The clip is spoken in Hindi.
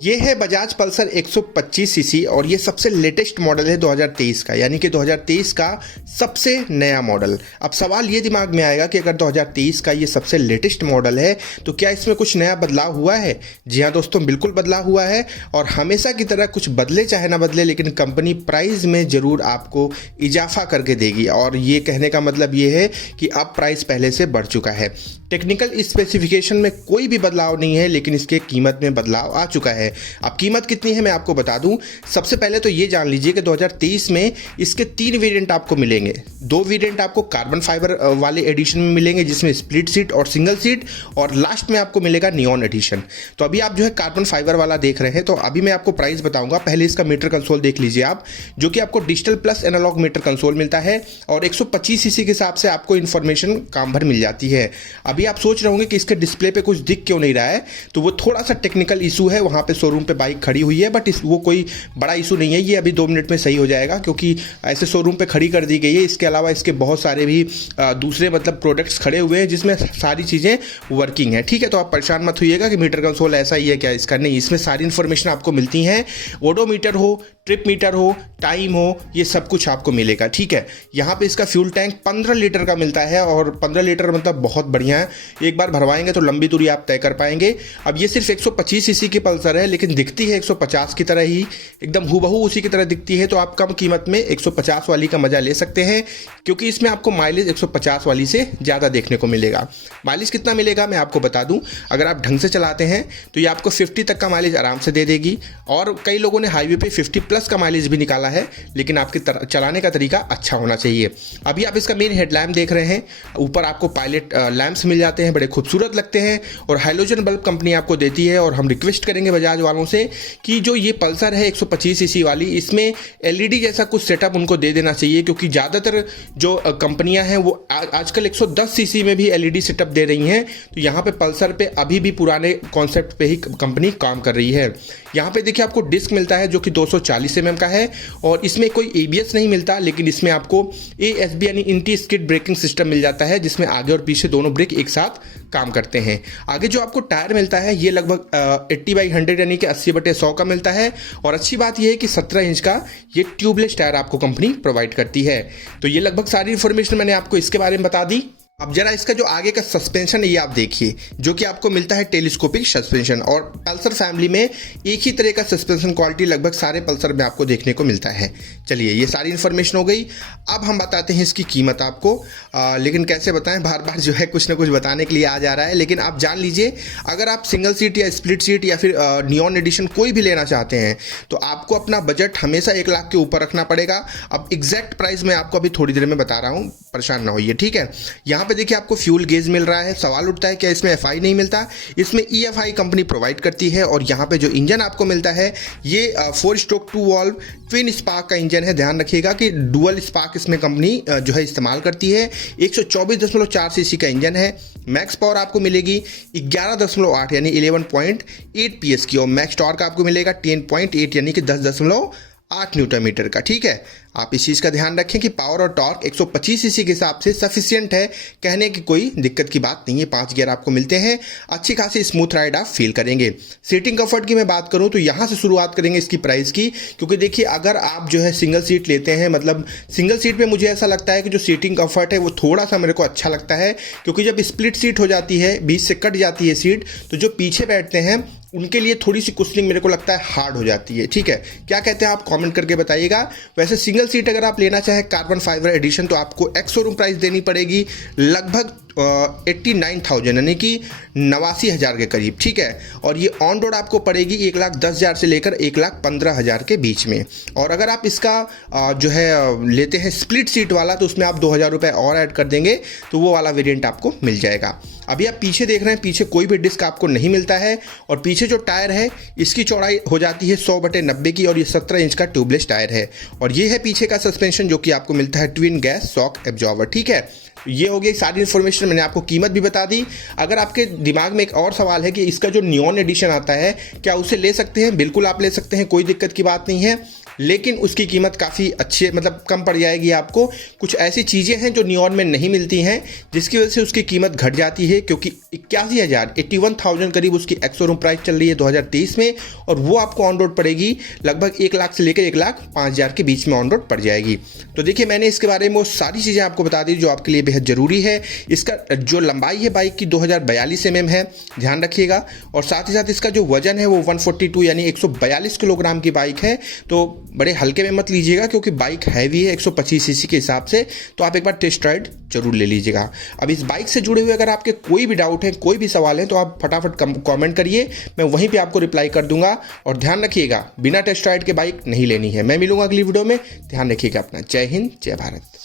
ये है बजाज पल्सर 125 सीसी और ये सबसे लेटेस्ट मॉडल है 2023 का, यानी कि 2023 का सबसे नया मॉडल। अब सवाल ये दिमाग में आएगा कि अगर 2023 का ये सबसे लेटेस्ट मॉडल है तो क्या इसमें कुछ नया बदलाव हुआ है? जी हाँ दोस्तों, बिल्कुल बदलाव हुआ है। और हमेशा की तरह कुछ बदले चाहे ना बदले, लेकिन कंपनी प्राइस में ज़रूर आपको इजाफा करके देगी। और ये कहने का मतलब ये है कि अब प्राइस पहले से बढ़ चुका है। टेक्निकल स्पेसिफिकेशन में कोई भी बदलाव नहीं है, लेकिन इसके कीमत में बदलाव आ चुका है। अब कीमत कितनी है मैं आपको बता दूं। सबसे पहले तो ये जान लीजिए कि 2023 में इसके 3 वेरिएंट आपको मिलेंगे। 2 वेरिएंट आपको कार्बन फाइबर वाले एडिशन में मिलेंगे, जिसमें स्प्लिट सीट और सिंगल सीट, और लास्ट में आपको मिलेगा नियॉन एडिशन। तो अभी आप जो है कार्बन फाइबर वाला देख रहे हैं, तो अभी मैं आपको प्राइस बताऊंगा। पहले इसका मीटर कंसोल देख लीजिए आप, जो कि आपको digital plus analog meter console मिलता है और 125 सीसी के हिसाब से आपको इन्फॉर्मेशन काम भर मिल जाती है। अभी आप सोच रहे होंगे कि इसके डिस्प्ले पे कुछ दिख क्यों नहीं रहा है, तो वो थोड़ा सा टेक्निकल इशू है। वहाँ पे शोरूम पे बाइक खड़ी हुई है, बट वो कोई बड़ा इशू नहीं है। ये अभी 2 मिनट में सही हो जाएगा, क्योंकि ऐसे शोरूम पे खड़ी कर दी गई है। इसके अलावा इसके बहुत सारे भी दूसरे प्रोडक्ट्स खड़े हुए हैं, जिसमें सारी चीज़ें वर्किंग है। ठीक है, तो आप परेशान मत होइएगा कि मीटर कंसोल ऐसा ही है क्या, इसका नहीं। इसमें सारी इन्फॉर्मेशन आपको मिलती है। ओडोमीटर हो, ट्रिप मीटर हो, टाइम हो, ये सब कुछ आपको मिलेगा। ठीक है, यहाँ पे इसका फ्यूल टैंक 15 लीटर का मिलता है, और 15 लीटर मतलब बहुत बढ़िया है। एक बार भरवाएंगे तो लंबी दूरी आप तय कर पाएंगे। अब ये सिर्फ 125 सीसी की पल्सर है, लेकिन दिखती है 150 की तरह ही, एकदम हूबहू उसी की तरह दिखती है। तो आप कम कीमत में 150 वाली का मजा ले सकते हैं, क्योंकि इसमें आपको माइलेज 150 वाली से ज़्यादा देखने को मिलेगा। माइलेज कितना मिलेगा मैं आपको बता दूं। अगर आप ढंग से चलाते हैं तो ये आपको 50 तक का माइलेज आराम से दे देगी, और कई लोगों ने हाईवे पे 50 प्लस का माइलेज भी निकाला है, लेकिन आपके चलाने का तरीका अच्छा होना चाहिए। अभी आप इसका मेन हेडलैम्प देख रहे हैं, ऊपर आपको पायलट लैंप्स मिल जाते हैं, बड़े खूबसूरत लगते हैं, और हाइलोजन बल्ब कंपनी आपको देती है। और हम रिक्वेस्ट करेंगे बजाज वालों से कि जो ये पल्सर है 125 सीसी वाली, इसमें एलईडी जैसा कुछ सेटअप उनको दे देना चाहिए, क्योंकि ज़्यादातर जो कंपनियां हैं वो आजकल 110 सीसी में भी एलईडी सेटअप दे रही हैं। तो यहाँ पे पल्सर पे अभी भी पुराने कॉन्सेप्ट पे ही कंपनी काम कर रही है। यहाँ पे देखिए आपको डिस्क मिलता है, जो कि 240 mm का है, और इसमें कोई एबीएस नहीं मिलता, लेकिन इसमें आपको एएसबी यानी एंटी स्किड ब्रेकिंग सिस्टम मिल जाता है, जिसमें आगे और पीछे दोनों ब्रेक एक साथ काम करते हैं। आगे जो आपको टायर मिलता है ये लगभग 80/100 यानी कि 80/100 का मिलता है, और अच्छी बात यह है कि 17 इंच का ये ट्यूबलेस टायर आपको कंपनी प्रोवाइड करती है। तो ये लगभग सारी इन्फॉर्मेशन मैंने आपको इसके बारे में बता दी। अब जरा इसका जो आगे का सस्पेंशन है ये आप देखिए, जो कि आपको मिलता है टेलीस्कोपिक सस्पेंशन, और पल्सर फैमिली में एक ही तरह का सस्पेंशन क्वालिटी लगभग सारे पल्सर में आपको देखने को मिलता है। चलिए, ये सारी इन्फॉर्मेशन हो गई। अब हम बताते हैं इसकी कीमत आपको, लेकिन कैसे बताएं, बार बार जो है कुछ ना कुछ बताने के लिए आ जा रहा है। लेकिन आप जान लीजिए, अगर आप सिंगल सीट या स्प्लिट सीट या फिर नियॉन एडिशन कोई भी लेना चाहते हैं, तो आपको अपना बजट हमेशा 1 लाख के ऊपर रखना पड़ेगा। अब एग्जैक्ट प्राइस मैं आपको अभी थोड़ी देर में बता रहा हूँ, परेशान ना होइए। ठीक है, यहाँ पे देखिए आपको फ्यूल गेज मिल रहा है। सवाल उठता है क्या इसमें एफआई नहीं मिलता? इसमें ईएफआई कंपनी प्रोवाइड करती है। और यहाँ पे जो इंजन आपको मिलता है ये 4 स्ट्रोक 2 वॉल्व ट्विन स्पार्क का इंजन है। ध्यान रखिएगा कि डुअल स्पार्क इसमें कंपनी जो है इस्तेमाल करती है। 124.4 सीसी का इंजन है। मैक्स पावर आपको मिलेगी 11.8 यानी 11.8 पीएस की, और मैक्स टॉर्क आपको मिलेगा 10.8 यानी कि 10.8 न्यूटन मीटर का। ठीक है, आप इस चीज़ का ध्यान रखें कि पावर और टॉर्क 125 सीसी के हिसाब से सफिशिएंट है, कहने की कोई दिक्कत की बात नहीं है। 5 गियर आपको मिलते हैं, अच्छी खासी स्मूथ राइड आप फील करेंगे। सीटिंग कंफर्ट की मैं बात करूं तो यहाँ से शुरुआत करेंगे इसकी प्राइस की, क्योंकि देखिए अगर आप जो है सिंगल सीट लेते हैं, मतलब सिंगल सीट में मुझे ऐसा लगता है कि जो सीटिंग कंफर्ट है वो थोड़ा सा मेरे को अच्छा लगता है, क्योंकि जब स्प्लिट सीट हो जाती है, बीच से कट जाती है सीट, तो जो पीछे बैठते हैं उनके लिए थोड़ी सी कुशनिंग मेरे को लगता है हार्ड हो जाती है। ठीक है, क्या कहते हैं आप कमेंट करके बताइएगा। वैसे सिंगल सीट अगर आप लेना चाहें कार्बन फाइबर एडिशन, तो आपको एक्स शोरूम प्राइस देनी पड़ेगी लगभग 89,000 यानी कि 89,000 के करीब। ठीक है, और ये ऑन रोड आपको पड़ेगी 1,10,000 से लेकर 1,15,000 के बीच में। और अगर आप इसका जो है लेते हैं स्प्लिट सीट वाला, तो उसमें आप 2,000 रुपये और ऐड कर देंगे तो वो वाला वेरिएंट आपको मिल जाएगा। अभी आप पीछे देख रहे हैं, पीछे कोई भी डिस्क आपको नहीं मिलता है, और पीछे जो टायर है इसकी चौड़ाई हो जाती है 100/90 की, और ये 17 इंच का ट्यूबलेस टायर है। और ये है पीछे का सस्पेंशन, जो कि आपको मिलता है ट्विन गैस शॉक एब्जॉर्बर। ठीक है, ये हो गई सारी इन्फॉर्मेशन, मैंने आपको कीमत भी बता दी। अगर आपके दिमाग में एक और सवाल है कि इसका जो नियॉन एडिशन आता है क्या उसे ले सकते हैं, बिल्कुल आप ले सकते हैं, कोई दिक्कत की बात नहीं है। लेकिन उसकी कीमत काफ़ी अच्छी मतलब कम पड़ जाएगी आपको। कुछ ऐसी चीज़ें हैं जो नियॉन में नहीं मिलती हैं, जिसकी वजह से उसकी कीमत घट जाती है, क्योंकि 81,000 करीब उसकी एक्स शोरूम प्राइस चल रही है 2023 में, और वो आपको ऑन रोड पड़ेगी लगभग 1 लाख से लेकर 1,05,000 के बीच में ऑन रोड पड़ जाएगी। तो देखिए, मैंने इसके बारे में वो सारी चीज़ें आपको बता दी जो आपके लिए बेहद ज़रूरी है। इसका जो लंबाई है बाइक की 2042 mm है, ध्यान रखिएगा, और साथ ही साथ इसका जो वजन है वो 142 यानी 142 किलोग्राम की बाइक है। तो बड़े हल्के में मत लीजिएगा, क्योंकि बाइक हैवी है 125 सीसी के हिसाब से। तो आप एक बार टेस्ट राइड जरूर ले लीजिएगा। अब इस बाइक से जुड़े हुए अगर आपके कोई भी डाउट है, कोई भी सवाल है, तो आप फटाफट कमेंट करिए, मैं वहीं पे आपको रिप्लाई कर दूंगा। और ध्यान रखिएगा, बिना टेस्ट राइड के बाइक नहीं लेनी है। मैं मिलूंगा अगली वीडियो में। ध्यान रखिएगा अपना। जय हिंद, जय भारत।